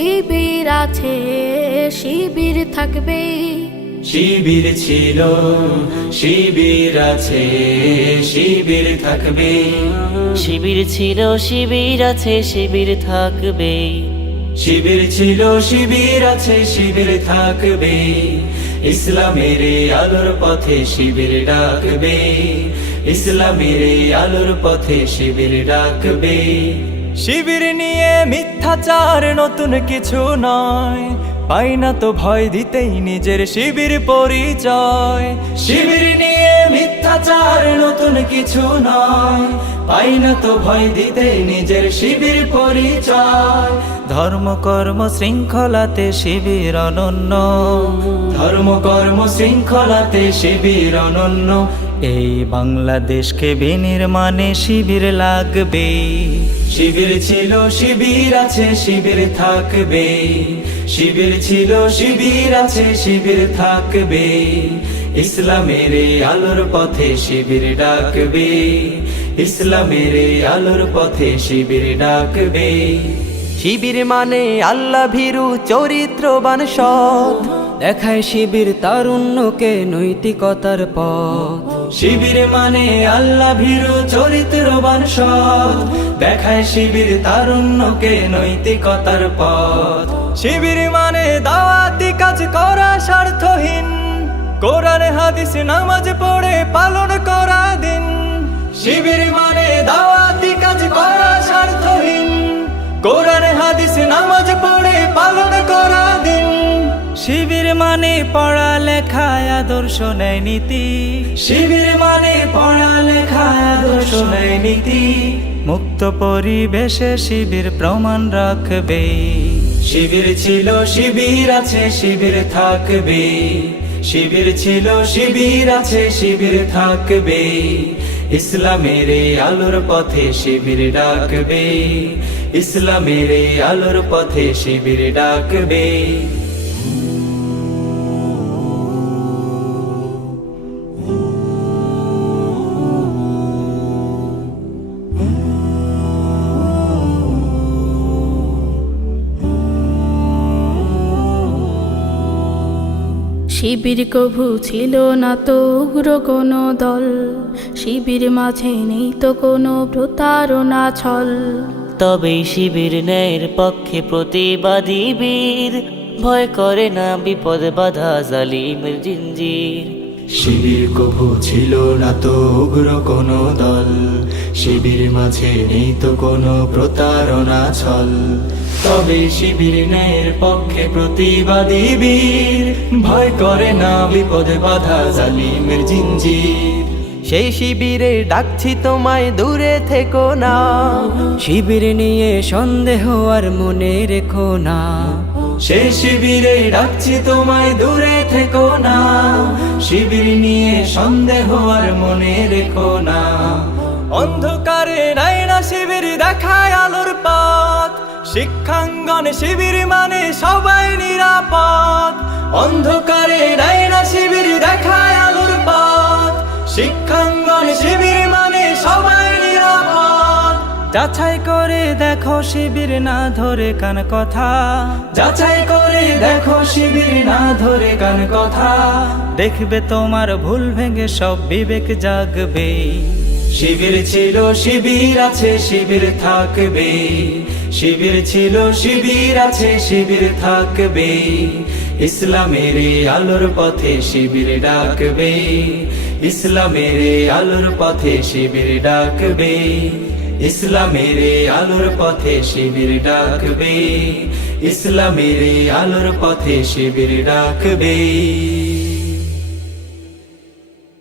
শিবির আছে শিবির থাকবে। শিবির ছিল শিবির আছে শিবির থাকবে। শিবির ছিল শিবির আছে শিবির থাকবে। শিবির ছিল শিবির আছে শিবির থাকবে। ইসলামের এই আলোর পথে শিবির ডাকবে। ইসলামের এই আলোর পথে শিবির ডাকবে। শিবির নিয়ে মিথ্যাচার নতুন কিছু নয়, পাই না তো ভয় দিতেই নিজের শিবির পরিচয়। শিবির নিয়ে মিথ্যাচার নতুন কিছু নয়, পাই না তো ভয় দিতে নিজের শিবির পরিচয়। ধর্ম কর্ম শৃঙ্খলাতে শিবির অনন্য, ধর্ম কর্ম শৃঙ্খলাতে শিবির অনন্য। এই বাংলাদেশকে বিনির্মাণে শিবির লাগবে। শিবির ছিল শিবির আছে শিবির থাকবে। শিবির ছিল শিবির আছে শিবির থাকবে। ইসলামের এই আলোর পথে শিবির ডাকবে। ইসলামের এই আলোর পথে শিবির ডাকবে। শিবির মানে আল্লাহ ভীরু চরিত্রবান সৎ, দেখায় শিবির তারুণ্যকে নৈতিকতার পথ। শিবির মানে আল্লাহ ভীরু চরিত্রবান সৎ, দেখায় শিবির তারুণ্যকে নৈতিকতার পথ। শিবির মানে দাওয়াতি কাজ করা স্বার্থহীন, কোরআন হাদিস নামাজ পড়ে পালন করা দিন। শিবির মানে দাওয়াতি কাজ করা স্বার্থহীন, কোরআন হাদিস নামাজ পড়ে পালন করা দিন। শিবির মানে পড়ালেখায় আদর্শ নেয় নীতি, শিবির মানে পড়ালেখায় আদর্শ নেয় নীতি। মুক্ত পরিবেশে শিবির প্রমাণ রাখবে। শিবির ছিল শিবির আছে শিবির থাকবে। শিবির ছিল শিবির আছে শিবির থাকবে। ইসলামের এই আলোর পথে শিবির ডাকবে। ইসলামের এই আলোর পথে শিবির ডাকবে। শিবির কভু ছিল না তো উগ্র কোনো দল, শিবির মাঝে নেই তো কোনো প্রতারণা ছল। তবে শিবির ন্যায়ের পক্ষে প্রতিবাদী বীর, ভয় করে না বিপদ বাধা জালিমের জিঞ্জির। শিবির কভু ছিল না তো উগ্র কোনো দল, শিবির মাঝে নেই তো কোনো প্রতারণা ছল। তবে শিবির ন্যায়ের পক্ষে প্রতিবাদী বীর, ভয় করে না বিপদে বাধা জালিমের জিঞ্জির। সেই শিবিরে ডাকছি তোমায় দূরে থেকো না, শিবির নিয়ে সন্দেহ আর মনে রেখো না। সেই শিবিরে ডাকছি তোমায় দূরে থেকো না, শিবির নিয়ে সন্দেহ আর মনে রেখো না। অন্ধকারে নাই না শিবির দেখায় আলোর পথ, শিক্ষাঙ্গন শিবির মানে সবাই নিরাপদ। অন্ধকারে নাই না শিবির দেখায় আলোর পথ, শিক্ষাঙ্গন শিবির মানে সবাই নিরাপদ। যাচাই করে দেখো শিবির না ধরে কান কথা, যাচাই করে দেখো শিবির না ধরে কান কথা। দেখবে তোমার ভুল ভেঙে সব বিবেক জাগবে। শিবির ছিল শিবির আছে শিবির থাকবে। শিবির ছিল শিবির আছে শিবির থাকবে। ইসলামের এই আলোর পথে শিবির ডাকবে। ইসলামের এই আলোর পথে শিবির ডাকবে। ইসলামের এই আলোর পথে শিবির ডাকবে। ইসলামের এই আলোর পথে শিবির ডাকবে।